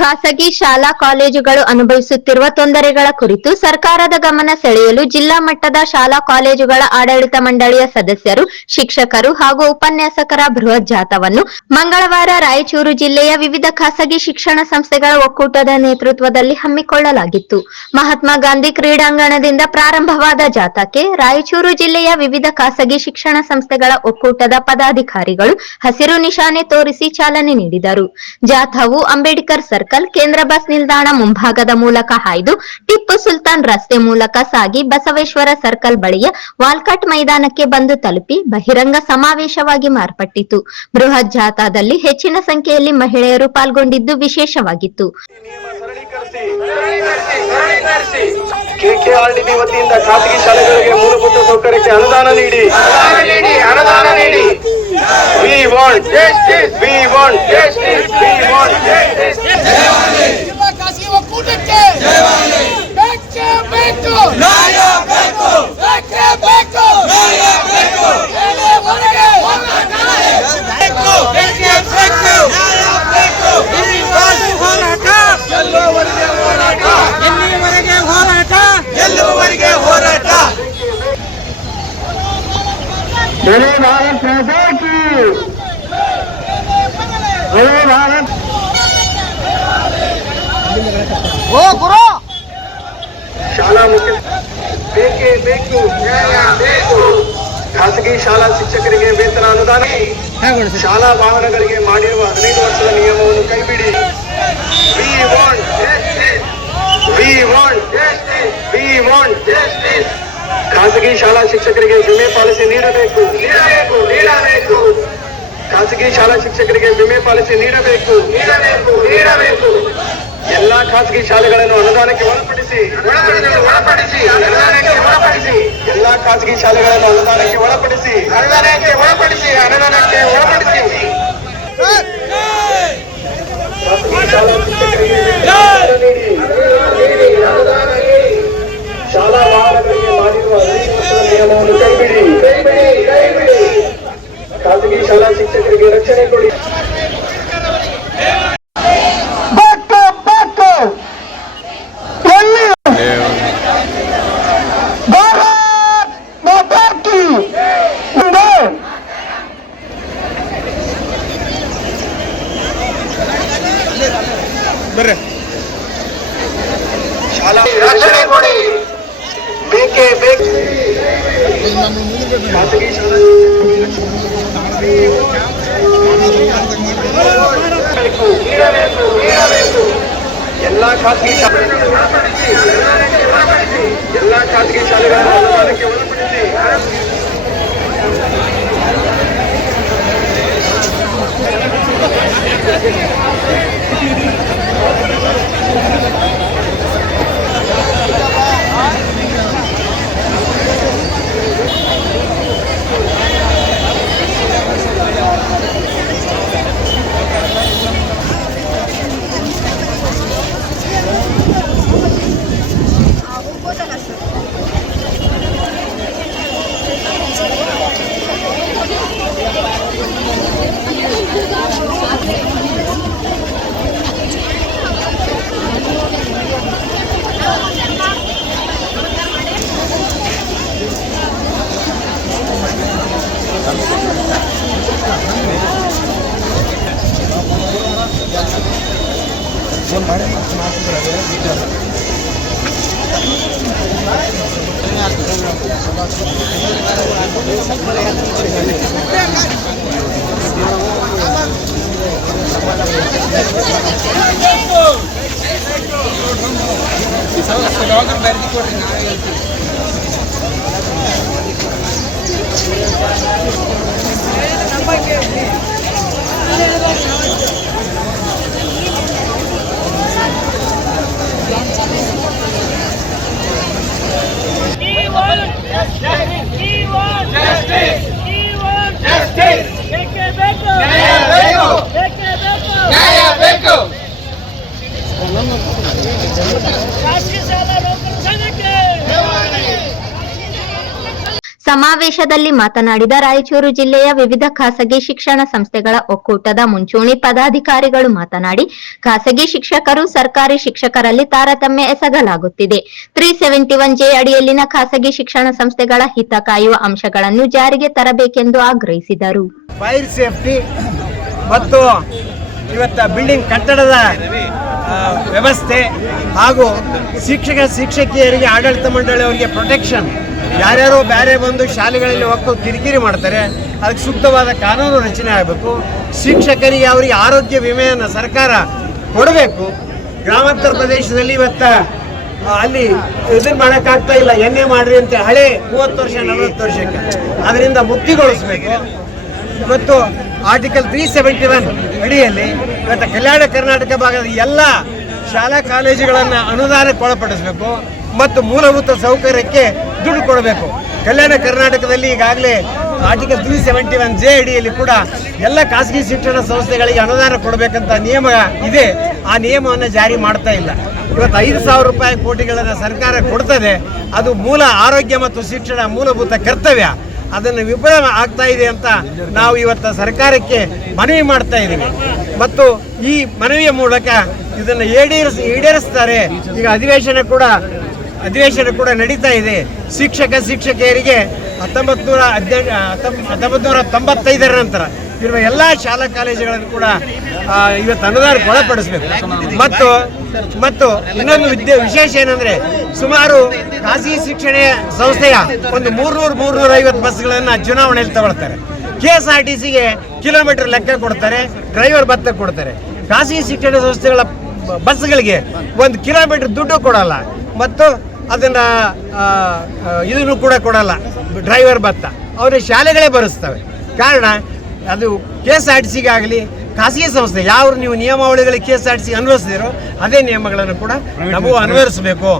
ಖಾಸಗಿ ಶಾಲಾ ಕಾಲೇಜುಗಳು ಅನುಭವಿಸುತ್ತಿರುವ ತೊಂದರೆಗಳ ಕುರಿತು ಸರ್ಕಾರದ ಗಮನ ಸೆಳೆಯಲು ಜಿಲ್ಲಾ ಮಟ್ಟದ ಶಾಲಾ ಕಾಲೇಜುಗಳ ಆಡಳಿತ ಮಂಡಳಿಯ ಸದಸ್ಯರು, ಶಿಕ್ಷಕರು ಹಾಗೂ ಉಪನ್ಯಾಸಕರ ಬೃಹತ್ ಜಾಥಾವನ್ನು ಮಂಗಳವಾರ ರಾಯಚೂರು ಜಿಲ್ಲೆಯ ವಿವಿಧ ಖಾಸಗಿ ಶಿಕ್ಷಣ ಸಂಸ್ಥೆಗಳ ಒಕ್ಕೂಟದ ನೇತೃತ್ವದಲ್ಲಿ ಹಮ್ಮಿಕೊಳ್ಳಲಾಗಿತ್ತು. ಮಹಾತ್ಮ ಗಾಂಧಿ ಕ್ರೀಡಾಂಗಣದಿಂದ ಪ್ರಾರಂಭವಾದ ಜಾಥಾಕ್ಕೆ ರಾಯಚೂರು ಜಿಲ್ಲೆಯ ವಿವಿಧ ಖಾಸಗಿ ಶಿಕ್ಷಣ ಸಂಸ್ಥೆಗಳ ಒಕ್ಕೂಟದ ಪದಾಧಿಕಾರಿಗಳು ಹಸಿರು ನಿಶಾನೆ ತೋರಿಸಿ ಚಾಲನೆ ನೀಡಿದರು. ಜಾಥಾವು ಅಂಬೇಡ್ಕರ್ ಸರ್ಕಲ್ ಕೇಂದ್ರ ಬಸ್ ನಿಲ್ದಾಣ ಮುಂಭಾಗದ ಮೂಲಕ ಹಾಯ್ದು ಟಿಪ್ಪು ಸುಲ್ತಾನ್ ರಸ್ತೆ ಮೂಲಕ ಸಾಗಿ ಬಸವೇಶ್ವರ ಸರ್ಕಲ್ ಬಳಿಯ ವಾಲ್ಕಾಟ್ ಮೈದಾನಕ್ಕೆ ಬಂದು ತಲುಪಿ ಬಹಿರಂಗ ಸಮಾವೇಶವಾಗಿ ಮಾರ್ಪಟ್ಟಿತು. ಬೃಹತ್ ಜಾಥಾದಲ್ಲಿ ಹೆಚ್ಚಿನ ಸಂಖ್ಯೆಯಲ್ಲಿ ಮಹಿಳೆಯರು ಪಾಲ್ಗೊಂಡಿದ್ದು ವಿಶೇಷವಾಗಿತ್ತು. ಕೆಕೆಆರ್ಡಿಬಿ ವತಿಯಿಂದ ಖಾಸಗಿ ಶಾಲೆಗಳಿಗೆ ಮೂಲಭೂತ ಸೌಕರ್ಯಕ್ಕೆ ಅನುದಾನ ನೀಡಿ ಅನುದಾನ ನೀಡಿ. We want justice. We want justice. We want justice. ಜಿಲ್ಲಾ ಖಾಸಗಿ ಒಕ್ಕೂಟಕ್ಕೆ ಬೇಕೇ ಬೇಕು ನ್ಯಾಯ ಬೇಕು ಬೇಕೇ ಬೇಕು ನ್ಯಾಯ ಬೇಕು ಎಲೆವರೆಗೆ ಬೇಕು ಬೇಕೇ ಬೇಕು ನ್ಯಾಯ ಬೇಕು ಇಲ್ಲಿವರೆಗೆ ಹೋರಾಟ ಎಲ್ಲೋವರೆಗೆ ಹೋರಾಟ ಎಲ್ಲಿವರೆಗೆ ಹೋರಾಟ ಎಲ್ಲೋವರೆಗೆ ಹೋರಾಟ ಬೆಳೆ ಭಾರತ जय भारत ಓ ಗುರು ಶಾಲಾ ಮುಖ್ಯ ಬೇಕೇ ಬೇಕು ನ್ಯಾಯ ಬೇಕು ಖಾಸಗಿ ಶಾಲಾ ಶಿಕ್ಷಕರಿಗೆ ವೇತನ ಅನುದಾನ ಶಾಲಾ ವಾಹನಗಳಿಗೆ ಮಾಡಿರುವ ಹದಿನೈದು ವರ್ಷದ ನಿಯಮವನ್ನು ಕೈಬಿಡಿ we want we want we want ಖಾಸಗಿ ಶಾಲಾ ಶಿಕ್ಷಕರಿಗೆ ವಿಮೆ ಪಾಲಿಸಿ ನೀಡಬೇಕು ನೀಡಬೇಕು ನೀಡಬೇಕು ಖಾಸಗಿ ಶಾಲಾ ಶಿಕ್ಷಕರಿಗೆ ವಿಮೆ ಪಾಲಿಸಿ ನೀಡಬೇಕು. ನೀಡಬೇಕು ನೀಡಬೇಕು. ಎಲ್ಲಾ ಖಾಸಗಿ ಶಾಲೆಗಳನ್ನು ಅನುದಾನಕ್ಕೆ ಒಳಪಡಿಸಿ. ಒಳಪಡಿಸಿ ಒಳಪಡಿಸಿ. ಅನುದಾನಕ್ಕೆ ಒಳಪಡಿಸಿ. ಎಲ್ಲಾ ಖಾಸಗಿ ಶಾಲೆಗಳನ್ನು ಅನುದಾನಕ್ಕೆ ಒಳಪಡಿಸಿ ಅನುದಾನಕ್ಕೆ ಒಳಪಡಿಸಿ ಖಾಸಗಿ ಶಾಲಾ ಶಿಕ್ಷಕರಿಗೆ ಅನುದಾನ ನೀಡಿ ನೀಡಿ, ಅನುದಾನ ನೀಡಿ. ಶಾಲಾ ವಾಹನಗಳಿಗೆ ಮಾಡಿರುವ ಹದಿನೈದು ವರ್ಷದ ನಿಯಮವನ್ನು ಕೈಬಿಡಿ ಕೈಬಿಡಿ ಕೈಬಿಡಿ ಖಾಸಗಿ ಶಾಲಾ ಶಿಕ್ಷಕರಿಗೆ ರಕ್ಷಣೆ ಕೊಡಿ ಬಟ್ಟು ಬಟ್ಟು ಎಲ್ಲಿ ಭಾರತ್ ಮಾತಾ ಕಿ ಮುಂದೆ ಶಾಲಾ ರಕ್ಷಣೆ ಕೊಡಿ ಬೇಕೇ ಬೇಕು ಖಾಸಗಿ ಶಾಲಾ ಬೇಕು, ನೀಡಬೇಕು ನೀಡಬೇಕು ಎಲ್ಲ ಖಾಸಗಿ ಶಾಲೆಗಳನ್ನು ಒಳಪಡಿಸಿ ಎಲ್ಲ ಖಾಸಗಿ ಶಾಲೆಗಳನ್ನು ಅನುದಾನಕ್ಕೆ ಒಳಪಡಿಸಿ He wants justice. He wants justice. He wants justice. ಬೇಕೇ ಬೇಕು. ಬೇಕೇ ಬೇಕು. ಸಮಾವೇಶದಲ್ಲಿ ಮಾತನಾಡಿದ ರಾಯಚೂರು ಜಿಲ್ಲೆಯ ವಿವಿಧ ಖಾಸಗಿ ಶಿಕ್ಷಣ ಸಂಸ್ಥೆಗಳ ಒಕ್ಕೂಟದ ಮುಂಚೂಣಿ ಪದಾಧಿಕಾರಿಗಳು ಮಾತನಾಡಿ, ಖಾಸಗಿ ಶಿಕ್ಷಕರು ಸರ್ಕಾರಿ ಶಿಕ್ಷಕರಲ್ಲಿ ತಾರತಮ್ಯ ಎಸಗಲಾಗುತ್ತಿದೆ. ತ್ರೀ ಸೆವೆಂಟಿ ಒನ್ ಜೆ ಅಡಿಯಲ್ಲಿನ ಖಾಸಗಿ ಶಿಕ್ಷಣ ಸಂಸ್ಥೆಗಳ ಹಿತ ಕಾಯುವ ಅಂಶಗಳನ್ನು ಜಾರಿಗೆ ತರಬೇಕೆಂದು ಆಗ್ರಹಿಸಿದರು. ಫೈರ್ ಸೇಫ್ಟಿ ಮತ್ತು ಇವತ್ತ ಬಿಲ್ಡಿಂಗ್ ಕಟ್ಟಡದ ವ್ಯವಸ್ಥೆ ಹಾಗೂ ಶಿಕ್ಷಕ, ಶಿಕ್ಷಕಿಯರಿಗೆ ಆಡಳಿತ ಮಂಡಳಿಯವರಿಗೆ ಪ್ರೊಟೆಕ್ಷನ್ ಯಾರ್ಯಾರೋ ಬೇರೆ ಬಂದು ಶಾಲೆಗಳಲ್ಲಿ ಹೋಗ್ತು ಕಿರಿಕಿರಿ ಮಾಡ್ತಾರೆ, ಅದಕ್ಕೆ ಸೂಕ್ತವಾದ ಕಾನೂನು ರಚನೆ ಆಗಬೇಕು. ಶಿಕ್ಷಕರಿಗೆ ಅವರಿಗೆ ಆರೋಗ್ಯ ವಿಮೆಯನ್ನು ಸರ್ಕಾರ ಕೊಡಬೇಕು. ಗ್ರಾಮಾಂತರ ಪ್ರದೇಶದಲ್ಲಿ ಇವತ್ತು ಅಲ್ಲಿ ಇದನ್ನ ಮಾಡೋಕ್ಕಾಗ್ತಾ ಇಲ್ಲ. ಎಣ್ಣೆ ಮಾಡ್ರಿ ಅಂತ ಹಳೆ ಮೂವತ್ತು ವರ್ಷ, ನಲವತ್ತು ವರ್ಷಕ್ಕೆ. ಅದರಿಂದ ಮುಕ್ತಿಗೊಳಿಸಬೇಕು. ಮತ್ತು ಆರ್ಟಿಕಲ್ ತ್ರೀ ಸೆವೆಂಟಿ ಒನ್ ಅಡಿಯಲ್ಲಿ ಇವತ್ತು ಕಲ್ಯಾಣ ಕರ್ನಾಟಕ ಭಾಗದ ಎಲ್ಲ ಶಾಲಾ ಕಾಲೇಜುಗಳನ್ನು ಅನುದಾನಕ್ಕೆ ಒಳಪಡಿಸಬೇಕು ಮತ್ತು ಮೂಲಭೂತ ಸೌಕರ್ಯಕ್ಕೆ ದುಡ್ಡು ಕೊಡಬೇಕು. ಕಲ್ಯಾಣ ಕರ್ನಾಟಕದಲ್ಲಿ ಈಗಾಗಲೇ article three seventy one J ಅಡಿಯಲ್ಲಿ ಕೂಡ ಎಲ್ಲ ಖಾಸಗಿ ಶಿಕ್ಷಣ ಸಂಸ್ಥೆಗಳಿಗೆ ಅನುದಾನ ಕೊಡಬೇಕಂತ ನಿಯಮ ಇದೆ. ಆ ನಿಯಮವನ್ನು ಜಾರಿ ಮಾಡ್ತಾ ಇಲ್ಲ. ಇವತ್ತು ಐದು ಸಾವಿರ ರೂಪಾಯಿ ಕೋಟಿಗಳನ್ನು ಸರ್ಕಾರ ಕೊಡ್ತದೆ. ಅದು ಮೂಲ ಆರೋಗ್ಯ ಮತ್ತು ಶಿಕ್ಷಣ ಮೂಲಭೂತ ಕರ್ತವ್ಯ. ಅದನ್ನು ವಿಫಲ ಆಗ್ತಾ ಇದೆ ಅಂತ ನಾವು ಇವತ್ತು ಸರ್ಕಾರಕ್ಕೆ ಮನವಿ ಮಾಡ್ತಾ ಇದ್ದೀವಿ. ಮತ್ತು ಈ ಮನವಿಯ ಮೂಲಕ ಇದನ್ನು ಈಡೇರಿಸ್, ಈಡೇರಿಸ್ತಾರೆ. ಈಗ ಅಧಿವೇಶನ ಕೂಡ ಅಧಿವೇಶನ ಕೂಡ ನಡೀತಾ ಇದೆ. ಶಿಕ್ಷಕ, ಶಿಕ್ಷಕಿಯರಿಗೆ ಹತ್ತೊಂಬತ್ತು ನೂರ ಹತ್ತೊಂಬತ್ತು ನೂರ ತೊಂಬತ್ತೈದರ ನಂತರ ಇರುವ ಎಲ್ಲ ಶಾಲಾ ಕಾಲೇಜುಗಳನ್ನು ಕೂಡ ಇವತ್ತು ಅನುದಾನಕ್ಕೆ ಒಳಪಡಿಸಬೇಕು ಮತ್ತು ಮತ್ತು ಇನ್ನೊಂದು ವಿದ್ಯೆ ವಿಶೇಷ ಏನಂದ್ರೆ ಸುಮಾರು ಖಾಸಗಿ ಶಿಕ್ಷಣ ಸಂಸ್ಥೆಯ ಒಂದು ಮೂರ್ನೂರು ಮೂರ್ನೂರ ಐವತ್ತು ಬಸ್ಗಳನ್ನು ಚುನಾವಣೆಯಲ್ಲಿ ತಗೊಳ್ತಾರೆ. ಕೆ ಎಸ್ ಆರ್ ಟಿ ಸಿಗೆ ಕಿಲೋಮೀಟರ್ ಲೆಕ್ಕ ಕೊಡ್ತಾರೆ, ಡ್ರೈವರ್ ಭತ್ತ ಕೊಡ್ತಾರೆ. ಖಾಸಗಿ ಶಿಕ್ಷಣ ಸಂಸ್ಥೆಗಳ ಬಸ್ಗಳಿಗೆ ಒಂದು ಕಿಲೋಮೀಟರ್ ದುಡ್ಡು ಕೊಡಲ್ಲ ಮತ್ತು ಅದನ್ನ ಇದನ್ನು ಕೂಡ ಕೊಡಲ್ಲ ಡ್ರೈವರ್ ಭತ್ತ. ಅವರ ಶಾಲೆಗಳೇ ಬರೆಸ್ತವೆ ಕಾರಣ ಅದು ಕೆ ಎಸ್ ಆರ್ ಟಿ ಸಿಗಾಗಲಿ ಖಾಸಗಿ ಸಂಸ್ಥೆ ಯಾವ ನೀವು ನಿಯಮಾವಳಿಗಳಿಗೆ ಕೆ ಎಸ್ ಆರ್ ಸಿ ಅನ್ವಯಿಸಿದಿರೋ ಅದೇ ನಿಯಮಗಳನ್ನು ಕೂಡ ನಾವು ಅನ್ವಯಿಸಬೇಕು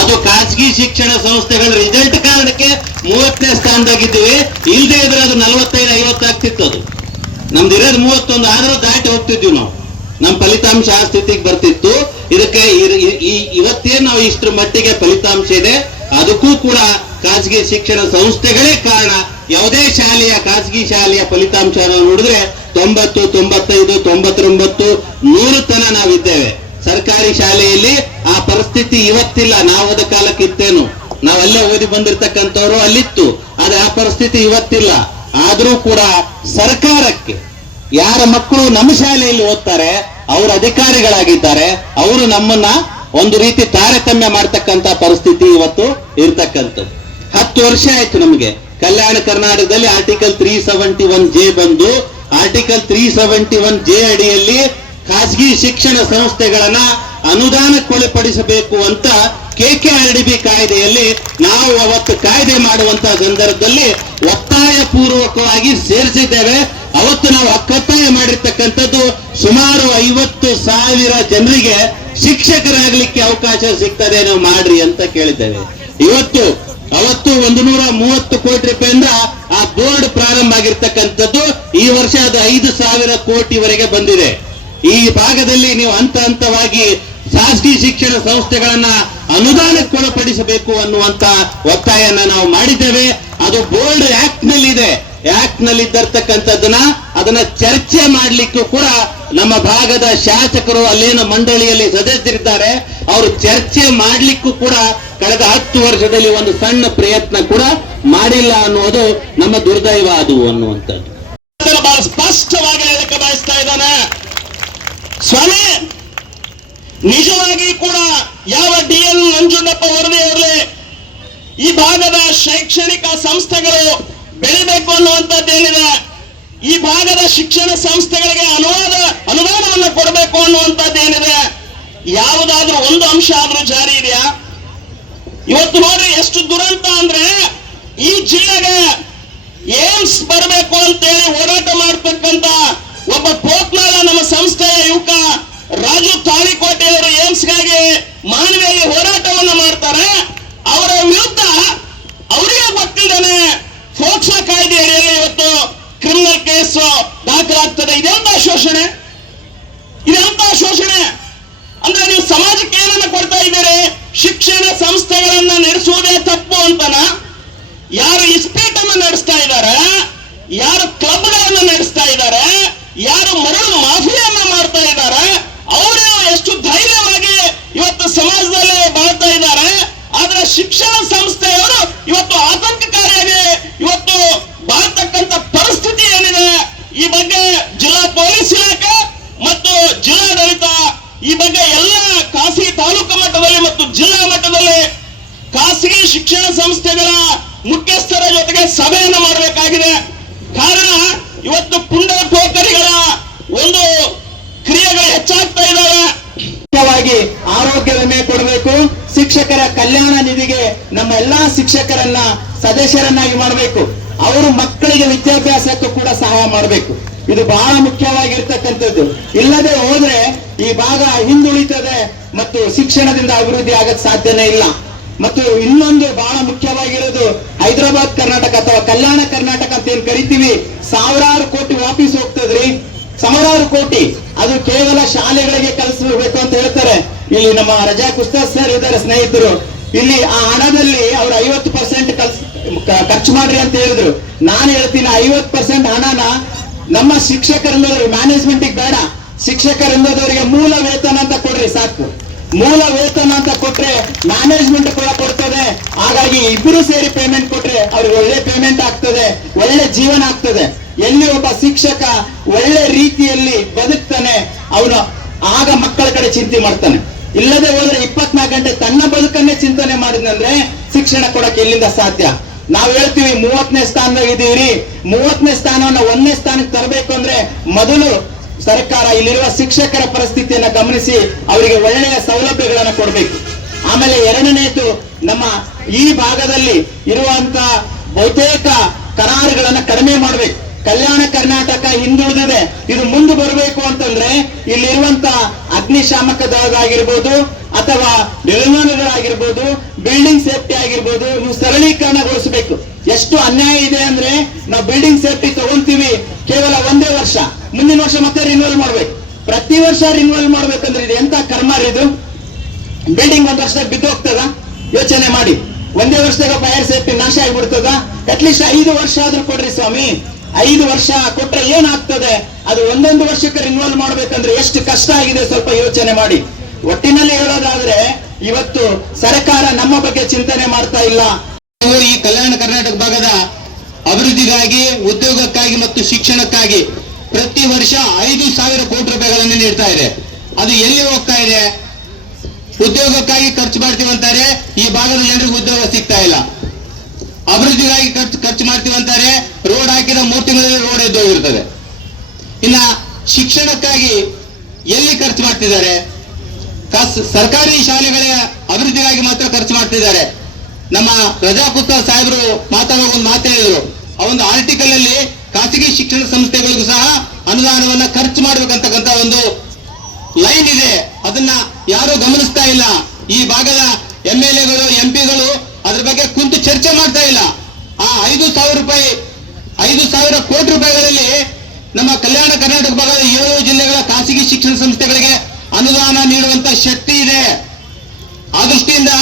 ಅದು ಖಾಸಗಿ ಶಿಕ್ಷಣ ಸಂಸ್ಥೆಗಳ ರಿಸಲ್ಟ್ ಕಾರಣಕ್ಕೆ ಮೂವತ್ತನೇ ಸ್ಥಾನದಾಗಿದ್ದೀವಿ. ಇಲ್ಲದೆ ಇದ್ರೆ ಅದು ನಲವತ್ತೈದು ಐವತ್ತು ಆಗ್ತಿತ್ತು ಅದು. ನಮ್ದು ಇರೋದು ಮೂವತ್ತೊಂದು ಆದರೂ ದಾಟಿ ಹೋಗ್ತಿದ್ವಿ ನಾವು. ನಮ್ಮ ಫಲಿತಾಂಶ ಆ ಸ್ಥಿತಿಗೆ ಬರ್ತಿತ್ತು. ಇದಕ್ಕೆ ಇವತ್ತೇನ್ ನಾವು ಇಷ್ಟರ ಮಟ್ಟಿಗೆ ಫಲಿತಾಂಶ ಇದೆ. ಅದಕ್ಕೂ ಕೂಡ ಖಾಸಗಿ ಶಿಕ್ಷಣ ಸಂಸ್ಥೆಗಳೇ ಕಾರಣ. ಯಾವುದೇ ಶಾಲೆಯ ಖಾಸಗಿ ಶಾಲೆಯ ಫಲಿತಾಂಶ ನಾವು ನೋಡಿದ್ರೆ ತೊಂಬತ್ತು, ತೊಂಬತ್ತೈದು, ತೊಂಬತ್ತೊಂಬತ್ತು, ನೂರು ತನ ನಾವಿದ್ದೇವೆ. ಸರ್ಕಾರಿ ಶಾಲೆಯಲ್ಲಿ ಆ ಪರಿಸ್ಥಿತಿ ಇವತ್ತಿಲ್ಲ. ನಾವು ಅದ ಕಾಲಕ್ಕೆ ಇತ್ತೇನು? ನಾವಲ್ಲೇ ಓದಿ ಬಂದಿರ್ತಕ್ಕಂಥವ್ರು ಅಲ್ಲಿತ್ತು. ಆದ್ರೆ ಆ ಪರಿಸ್ಥಿತಿ ಇವತ್ತಿಲ್ಲ. ಆದ್ರೂ ಕೂಡ ಸರ್ಕಾರಕ್ಕೆ ಯಾರ ಮಕ್ಕಳು ನಮ್ಮ ಶಾಲೆಯಲ್ಲಿ ಓದ್ತಾರೆ, ಅವರು ಅಧಿಕಾರಿಗಳಾಗಿದ್ದಾರೆ, ಅವರು ನಮ್ಮನ್ನ ಒಂದು ರೀತಿ ತಾರತಮ್ಯ ಮಾಡ್ತಕ್ಕಂತ ಪರಿಸ್ಥಿತಿ ಇವತ್ತು ಇರ್ತಕ್ಕಂಥದ್ದು. ಹತ್ತು ವರ್ಷ ಆಯ್ತು ನಮಗೆ. ಕಲ್ಯಾಣ ಕರ್ನಾಟಕದಲ್ಲಿ article three seventy one J ಬಂದು article three seventy one J ಅಡಿಯಲ್ಲಿ ಖಾಸಗಿ ಶಿಕ್ಷಣ ಸಂಸ್ಥೆಗಳನ್ನ ಅನುದಾನಕ್ಕೊಳಪಡಿಸಬೇಕು ಅಂತ K K R D B ಕಾಯ್ದೆಯಲ್ಲಿ ನಾವು ಅವತ್ತು ಕಾಯ್ದೆ ಮಾಡುವಂತ ಸಂದರ್ಭದಲ್ಲಿ ಒತ್ತಾಯ ಪೂರ್ವಕವಾಗಿ ಸೇರಿಸಿದ್ದೇವೆ. ಅವತ್ತು ನಾವು ಹಕ್ಕೊತ್ತಾಯ ಮಾಡಿರ್ತಕ್ಕಂಥದ್ದು ಸುಮಾರು ಐವತ್ತು ಸಾವಿರ ಜನರಿಗೆ ಶಿಕ್ಷಕರಾಗಲಿಕ್ಕೆ ಅವಕಾಶ ಸಿಗ್ತದೆ ನಾವು ಮಾಡ್ರಿ ಅಂತ ಕೇಳಿದ್ದೇವೆ. ಇವತ್ತು ಅವತ್ತು ಒಂದು ನೂರ ಮೂವತ್ತು ಕೋಟಿ ರೂಪಾಯಿಂದ ಆ ಬೋರ್ಡ್ ಪ್ರಾರಂಭ ಆಗಿರ್ತಕ್ಕಂಥದ್ದು ಈ ವರ್ಷ ಅದು ಐದು ಸಾವಿರ ಕೋಟಿವರೆಗೆ ಬಂದಿದೆ. ಈ ಭಾಗದಲ್ಲಿ ನೀವು ಹಂತ ಹಂತವಾಗಿ ಖಾಸಗಿ ಶಿಕ್ಷಣ ಸಂಸ್ಥೆಗಳನ್ನ ಅನುದಾನಕ್ಕೊಳಪಡಿಸಬೇಕು ಅನ್ನುವಂತ ಒತ್ತಾಯನ ನಾವು ಮಾಡಿದ್ದೇವೆ. ಅದು ಬೋರ್ಡ್ ಆಕ್ಟ್ನಲ್ಲಿ ಇದೆ ಆಕ್ಟ್ನಲ್ಲಿ ಇದ್ದಿರ್ತಕ್ಕಂಥದ್ದನ್ನ ಅದನ್ನ ಚರ್ಚೆ ಮಾಡ್ಲಿಕ್ಕೂ ಕೂಡ ನಮ್ಮ ಭಾಗದ ಶಾಸಕರು ಅಲ್ಲೇನು ಮಂಡಳಿಯಲ್ಲಿ ಸದಸ್ಯರಿದ್ದಾರೆ. ಅವರು ಚರ್ಚೆ ಮಾಡಲಿಕ್ಕೂ ಕೂಡ ಕಳೆದ ಹತ್ತು ವರ್ಷದಲ್ಲಿ ಒಂದು ಸಣ್ಣ ಪ್ರಯತ್ನ ಕೂಡ ಮಾಡಿಲ್ಲ ಅನ್ನೋದು ನಮ್ಮ ದುರ್ದೈವ ಅದು ಅನ್ನುವಂಥದ್ದು. ಬಹಳ ಸ್ಪಷ್ಟವಾಗಿ ಹೇಳಕ್ಕೆ ಬಯಸ್ತಾ ಇದ್ದಾನೆ. ಸ್ವಾಮಿ, ನಿಜವಾಗಿ ಕೂಡ ಯಾವ ಡಿ ಎಲ್ ನಂಜುಂಡಪ್ಪ ವರದಿ ಇರಲಿ ಈ ಭಾಗದ ಶೈಕ್ಷಣಿಕ ಸಂಸ್ಥೆಗಳು ಬೆಳಿಬೇಕು ಅನ್ನುವಂಥದ್ದೇನಿದೆ ಈ ಭಾಗದ ಶಿಕ್ಷಣ ಸಂಸ್ಥೆಗಳಿಗೆ ಅನುವಾದ, ಅನುದಾನವನ್ನು ಕೊಡಬೇಕು ಅನ್ನುವಂಥದ್ದೇನಿದೆ ಯಾವುದಾದ್ರೂ ಒಂದು ಅಂಶ ಆದ್ರೂ ಜಾರಿ ಇದೆಯಾ? ಇವತ್ತು ನೋಡ್ರಿ, ಎಷ್ಟು ದುರಂತ ಅಂದ್ರೆ ಈ ಜಿಲ್ಲೆಗೆ ಏಮ್ಸ್ ಬರಬೇಕು ಅಂತೇಳಿ ಹೋರಾಟ ಮಾಡ್ತಕ್ಕಂತ ಒಬ್ಬ ಪೋತ್ನಾಳ ನಮ್ಮ ಸಂಸ್ಥೆಯ ಯುವಕ ರಾಜು ತಾಳಿಕೋಟೆ ಅವರು ಏಮ್ಸ್ಗಾಗಿ ಮಾನವಿಯಲ್ಲಿ ಹೋರಾಟವನ್ನ ಮಾಡ್ತಾರೆ ಅವರ ವಿರುದ್ಧ ಅವರಿಗೆ ಗೊತ್ತಿದ್ದಾನೆ ಫೋಕ್ಸೋ ಕಾಯ್ದೆ ಅಡಿಯಲ್ಲಿ ಇವತ್ತು ಕ್ರಿಮಿನಲ್ ಕೇಸ್ ದಾಖಲಾಗ್ತದೆ ಇದೆಂತ ಶೋಷಣೆ ಇದೆಂತ ಶೋಷಣೆ ಅಂದ್ರೆ ನೀವು ಸಮಾಜಕ್ಕೆ ಏನನ್ನ ಕೊಡ್ತಾ ಇದ್ದೀರಿ ಶಿಕ್ಷಣ ಸಂಸ್ಥೆಗಳನ್ನ ನಡೆಸುವುದೇ ತಪ್ಪು ಅಂತನ ಯಾರು ಇಸ್ಪೇಟನ್ನು ನಡೆಸ್ತಾ ಇದ್ದಾರೆ ಯಾರು ಕ್ಲಬ್ಗಳನ್ನು ನಡೆಸ್ತಾ ಇದ್ದಾರೆ ಯಾರು ಮರಳು ಮಾಫಿಯನ್ನ ಮಾಡ್ತಾ ಇದ್ದಾರೆ ಅವರು ಎಷ್ಟು ಧೈರ್ಯವಾಗಿ ಇವತ್ತು ಸಮಾಜದಲ್ಲಿ ಬಾಳ್ತಾ ಇದ್ದಾರೆ ಆದ್ರೆ ಶಿಕ್ಷಣ ಸಂಸ್ಥೆಯವರು ಇವತ್ತು ಆತಂಕಕಾರಿಯಾಗಿ ಇವತ್ತು ಬಾಳ್ತಕ್ಕಂತ ಪರಿಸ್ಥಿತಿ ಏನಿದೆ ಈ ಬಗ್ಗೆ ಜಿಲ್ಲಾ ಪೊಲೀಸ್ ಇಲಾಖೆ ಮತ್ತು ಜಿಲ್ಲಾಡಳಿತ ಈ ಬಗ್ಗೆ ಎಲ್ಲ ಖಾಸಗಿ ತಾಲೂಕು ಮಟ್ಟದಲ್ಲಿ ಮತ್ತು ಜಿಲ್ಲಾ ಮಟ್ಟದಲ್ಲಿ ಖಾಸಗಿ ಶಿಕ್ಷಣ ಸಂಸ್ಥೆಗಳ ಮುಖ್ಯಸ್ಥರ ಜೊತೆಗೆ ಸಭೆಯನ್ನು ಮಾಡಬೇಕಾಗಿದೆ ಕಾರಣ ಇವತ್ತು ಪುಂಡ ಪೋಖರಿಗಳ ಒಂದು ಕ್ರಿಯೆಗಳು ಹೆಚ್ಚಾಗ್ತಾ ಇದ್ದಾವೆ ಮುಖ್ಯವಾಗಿ ಆರೋಗ್ಯ ವಿಮೆ ಕೊಡಬೇಕು ಶಿಕ್ಷಕರ ಕಲ್ಯಾಣ ನಿಧಿಗೆ ನಮ್ಮ ಎಲ್ಲಾ ಶಿಕ್ಷಕರನ್ನ ಸದಸ್ಯರನ್ನಾಗಿ ಮಾಡಬೇಕು ಅವರು ಮಕ್ಕಳಿಗೆ ವಿದ್ಯಾಭ್ಯಾಸಕ್ಕೂ ಕೂಡ ಸಹಾಯ ಮಾಡಬೇಕು ಇದು ಬಹಳ ಮುಖ್ಯವಾಗಿರ್ತಕ್ಕಂಥದ್ದು. ಇಲ್ಲದೆ ಹೋದ್ರೆ ಈ ಭಾಗ ಹಿಂದುಳಿತದೆ ಮತ್ತು ಶಿಕ್ಷಣದಿಂದ ಅಭಿವೃದ್ಧಿ ಆಗಕ್ಕೆ ಸಾಧ್ಯನೇ ಇಲ್ಲ. ಮತ್ತು ಇನ್ನೊಂದು ಬಹಳ ಮುಖ್ಯವಾಗಿರೋದು ಹೈದರಾಬಾದ್ ಕರ್ನಾಟಕ ಅಥವಾ ಕಲ್ಯಾಣ ಕರ್ನಾಟಕ ಅಂತ ಏನ್ ಕರಿತೀವಿ, ಸಾವಿರಾರು ಕೋಟಿ ವಾಪಸ್ ಹೋಗ್ತದ್ರಿ. ಸಾವಿರಾರು ಕೋಟಿ. ಅದು ಕೇವಲ ಶಾಲೆಗಳಿಗೆ ಕಲಿಸಬೇಕು ಅಂತ ಹೇಳ್ತಾರೆ. ಇಲ್ಲಿ ನಮ್ಮ ರಜಾ ಕುಸ್ತಾ ಸರ್ ಇದ್ದಾರೆ ಸ್ನೇಹಿತರು. ಇಲ್ಲಿ ಆ ಹಣದಲ್ಲಿ ಅವ್ರು ಐವತ್ತು ಪರ್ಸೆಂಟ್ ಖರ್ಚು ಮಾಡ್ರಿ ಅಂತ ಹೇಳಿದ್ರು. ನಾನು ಹೇಳ್ತೀನಿ ಐವತ್ತು ಪರ್ಸೆಂಟ್ ಹಣನ ನಮ್ಮ ಶಿಕ್ಷಕರನ್ನೋದವ್ರಿಗೆ ಮ್ಯಾನೇಜ್ಮೆಂಟ್ ಬೇಡ. ಶಿಕ್ಷಕರಿಂದದವರಿಗೆ ಮೂಲ ವೇತನ ಅಂತ ಕೊಡ್ರಿ, ಸಾಕು. ಮೂಲ ವೇತನ ಅಂತ ಕೊಟ್ರೆ ಮ್ಯಾನೇಜ್ಮೆಂಟ್ ಕೂಡ ಕೊಡ್ತದೆ. ಹಾಗಾಗಿ ಇಬ್ಬರು ಸೇರಿ ಪೇಮೆಂಟ್ ಕೊಟ್ರೆ ಅವ್ರಿಗೆ ಒಳ್ಳೆ ಪೇಮೆಂಟ್ ಆಗ್ತದೆ, ಒಳ್ಳೆ ಜೀವನ ಆಗ್ತದೆ. ಎಲ್ಲಿ ಒಬ್ಬ ಶಿಕ್ಷಕ ಒಳ್ಳೆ ರೀತಿಯಲ್ಲಿ ಬದುಕ್ತಾನೆ, ಅವನು ಆಗ ಮಕ್ಕಳ ಕಡೆ ಚಿಂತೆ ಮಾಡ್ತಾನೆ. ಇಲ್ಲದೆ ಹೋದ್ರೆ ಇಪ್ಪತ್ನಾಲ್ಕು ಗಂಟೆ ತನ್ನ ಬದುಕನ್ನೇ ಚಿಂತನೆ ಮಾಡಿದ್ನಂದ್ರೆ ಶಿಕ್ಷಣ ಕೊಡಕ್ಕೆ ಎಲ್ಲಿಂದ ಸಾಧ್ಯ. ನಾವ್ ಹೇಳ್ತೀವಿ ಮೂವತ್ತನೇ ಸ್ಥಾನದಾಗ ಇದ್ದೀರಿ. ಮೂವತ್ತನೇ ಸ್ಥಾನವನ್ನ ಒಂದನೇ ಸ್ಥಾನಕ್ಕೆ ತರಬೇಕು ಅಂದ್ರೆ ಮೊದಲು ಸರ್ಕಾರ ಇಲ್ಲಿರುವ ಶಿಕ್ಷಕರ ಪರಿಸ್ಥಿತಿಯನ್ನ ಗಮನಿಸಿ ಅವರಿಗೆ ಒಳ್ಳೆಯ ಸೌಲಭ್ಯಗಳನ್ನ ಕೊಡಬೇಕು. ಆಮೇಲೆ ಎರಡನೇದು ನಮ್ಮ ಈ ಭಾಗದಲ್ಲಿ ಇರುವಂತ ಬಹುತೇಕ ಕರಾರುಗಳನ್ನ ಕಡಿಮೆ ಮಾಡಬೇಕು. ಕಲ್ಯಾಣ ಕರ್ನಾಟಕ ಹಿಂದುಳಿದಿದೆ. ಇದು ಮುಂದೆ ಬರಬೇಕು ಅಂತಂದ್ರೆ ಇಲ್ಲಿರುವಂತ ಅಗ್ನಿಶಾಮಕ ದಳದಾಗಿರ್ಬೋದು ಅಥವಾ ನಿರ್ಮಾಣಗಳಾಗಿರ್ಬೋದು ಬಿಲ್ಡಿಂಗ್ ಸೇಫ್ಟಿ ಆಗಿರ್ಬೋದು, ನೀವು ಸರಳೀಕರಣಗೊಳಿಸಬೇಕು. ಎಷ್ಟು ಅನ್ಯಾಯ ಇದೆ ಅಂದ್ರೆ ನಾವು ಬಿಲ್ಡಿಂಗ್ ಸೇಫ್ಟಿ ತಗೊಂತೀವಿ ಕೇವಲ ಒಂದೇ ವರ್ಷ. ಮುಂದಿನ ವರ್ಷ ಮತ್ತೆ ರಿನ್ಯೂವಲ್ ಮಾಡ್ಬೇಕು. ಪ್ರತಿ ವರ್ಷ ರಿನ್ಯೂವಲ್ ಮಾಡ್ಬೇಕಂದ್ರೆ ಇದು ಎಂತ ಕರ್ಮ ಇದು? ಬಿಲ್ಡಿಂಗ್ ಒಂದ್ ವರ್ಷ ಬಿದ್ದು ಹೋಗ್ತದ? ಯೋಚನೆ ಮಾಡಿ. ಒಂದೇ ವರ್ಷದಾಗ ಫೈರ್ ಸೇಫ್ಟಿ ನಾಶ ಆಗ್ಬಿಡ್ತದ? ಅಟ್ಲೀಸ್ಟ್ ಐದು ವರ್ಷ ಆದ್ರೂ ಕೊಡ್ರಿ ಸ್ವಾಮಿ. ಐದು ವರ್ಷ ಕೊಟ್ರೆ ಏನಾಗ್ತದೆ? ಅದು ಒಂದೊಂದು ವರ್ಷಕ್ಕೆ ರಿನ್ಯೂವಲ್ ಮಾಡ್ಬೇಕಂದ್ರೆ ಎಷ್ಟು ಕಷ್ಟ ಆಗಿದೆ ಸ್ವಲ್ಪ ಯೋಚನೆ ಮಾಡಿ. ಒಟ್ಟಿನಲ್ಲಿ ಹೇಳೋದಾದ್ರೆ, ಇವತ್ತು ಸರ್ಕಾರ ನಮ್ಮ ಬಗ್ಗೆ ಚಿಂತನೆ ಮಾಡ್ತಾ ಇಲ್ಲ. ಈ ಕಲ್ಯಾಣ ಕರ್ನಾಟಕ ಭಾಗದ ಅಭಿವೃದ್ಧಿಗಾಗಿ, ಉದ್ಯೋಗಕ್ಕಾಗಿ ಮತ್ತು ಶಿಕ್ಷಣಕ್ಕಾಗಿ ಪ್ರತಿ ವರ್ಷ ಐದು ಸಾವಿರ ಕೋಟಿ ರೂಪಾಯಿಗಳನ್ನು ನೀಡ್ತಾ ಇದೆ. ಅದು ಎಲ್ಲಿ ಹೋಗ್ತಾ ಇದೆ? ಉದ್ಯೋಗಕ್ಕಾಗಿ ಖರ್ಚು ಮಾಡ್ತೀವಿ ಅಂತಾರೆ, ಈ ಭಾಗದ ಜನರಿಗೆ ಉದ್ಯೋಗ ಸಿಗ್ತಾ ಇಲ್ಲ. ಅಭಿವೃದ್ಧಿಗಾಗಿ ಖರ್ಚು ಖರ್ಚು ಮಾಡ್ತೀವಿ ಅಂತಾರೆ, ರೋಡ್ ಹಾಕಿದ ಮೂರು ತಿಂಗಳಲ್ಲಿ ರೋಡ್ ಎದ್ದೋಗಿರ್ತದೆ ಇನ್ನ ಶಿಕ್ಷಣಕ್ಕಾಗಿ ಎಲ್ಲಿ ಖರ್ಚು ಮಾಡ್ತಿದ್ದಾರೆ? ಸರ್ಕಾರಿ ಶಾಲೆಗಳ ಅಭಿವೃದ್ಧಿಗಾಗಿ ಮಾತ್ರ ಖರ್ಚು ಮಾಡ್ತಿದ್ದಾರೆ. ನಮ್ಮ ರಜಾ ಪುಸ್ತಕ ಸಾಹೇಬರು ಮಾತಾಡುವ ಒಂದು ಮಾತು ಹೇಳಿದರು. ಆ ಒಂದು ಆರ್ಟಿಕಲ್ ಅಲ್ಲಿ ಖಾಸಗಿ ಶಿಕ್ಷಣ ಸಂಸ್ಥೆಗಳಿಗೂ ಸಹ ಅನುದಾನವನ್ನ ಖರ್ಚು ಮಾಡ್ಬೇಕಂತಕ್ಕಂತ ಒಂದು ಲೈನ್ ಇದೆ. ಅದನ್ನ ಯಾರು ಗಮನಿಸ್ತಾ ಇಲ್ಲ. ಈ ಭಾಗದ ಎಂ ಎಲ್ ಎಗಳು, ಎಂ ಪಿಗಳು ಅದ್ರ ಬಗ್ಗೆ ಕುಂತು ಚರ್ಚೆ ಮಾಡ್ತಾ ಇಲ್ಲ. ಆ ಐದು ಸಾವಿರ ರೂಪಾಯಿ, ಐದು ಸಾವಿರ ಕೋಟಿ ರೂಪಾಯಿಗಳಲ್ಲಿ ನಮ್ಮ ಕಲ್ಯಾಣ ಕರ್ನಾಟಕ ಭಾಗದ ಏಳು ಜಿಲ್ಲೆಗಳ ಖಾಸಗಿ ಶಿಕ್ಷಣ ಸಂಸ್ಥೆಗಳಿಗೆ ಅನುದಾನ ನೀಡುವಂತ ಶಕ್ತಿ ಇದೆ. ಆ ದೃಷ್ಟಿಯಿಂದ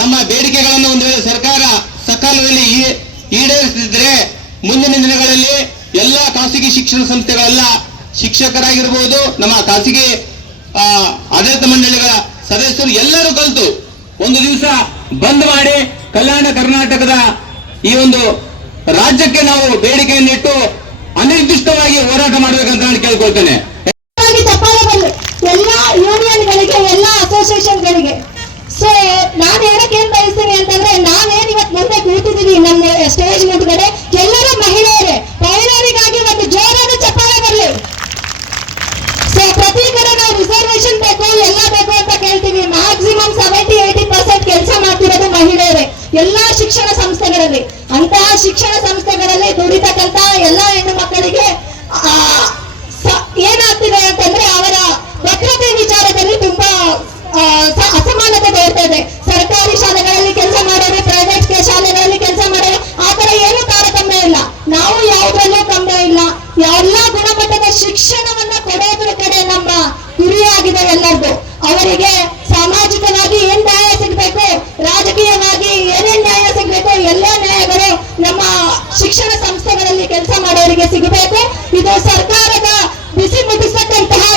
ನಮ್ಮ ಬೇಡಿಕೆಗಳನ್ನು ಒಂದು ವೇಳೆ ಸರ್ಕಾರ ಸಕಾಲದಲ್ಲಿ ಈಡೇರಿಸಿದ್ರೆ ಮುಂದಿನ ದಿನಗಳಲ್ಲಿ ಎಲ್ಲ ಖಾಸಗಿ ಶಿಕ್ಷಣ ಸಂಸ್ಥೆಗಳೆಲ್ಲ ಶಿಕ್ಷಕರಾಗಿರ್ಬೋದು, ನಮ್ಮ ಖಾಸಗಿ ಆಡಳಿತ ಮಂಡಳಿಗಳ ಸದಸ್ಯರು ಎಲ್ಲರೂ ಕಲಿತು ಒಂದು ದಿವಸ ಬಂದ್ ಮಾಡಿ ಕಲ್ಯಾಣ ಕರ್ನಾಟಕದ ಈ ಒಂದು ರಾಜ್ಯಕ್ಕೆ ನಾವು ಬೇಡಿಕೆಯನ್ನಿಟ್ಟು ಅನಿರ್ದಿಷ್ಟವಾಗಿ ಹೋರಾಟ ಮಾಡಬೇಕಂತ ನಾನು ಕೇಳ್ಕೊಳ್ತೇನೆ ಆಗಿ ಚಪ್ಪಾಳೆ ಬರಲಿ ಎಲ್ಲ ಯೂನಿಯನ್ಗಳಿಗೆ ಎಲ್ಲ ಅಸೋಸಿಯೇಷನ್ಗಳಿಗೆ ಸೊ ನಾನು ಹೇಳಕ್ ಏನ್ ಬಯಸ್ತೀನಿ ಅಂತಂದ್ರೆ ನಾನೇನ್ ಕೂತಿದ್ದೀವಿ ನಮ್ಮ ಸ್ಟೇಜ್ ಮುಂದ್ಗಡೆ. ಎಲ್ಲರೂ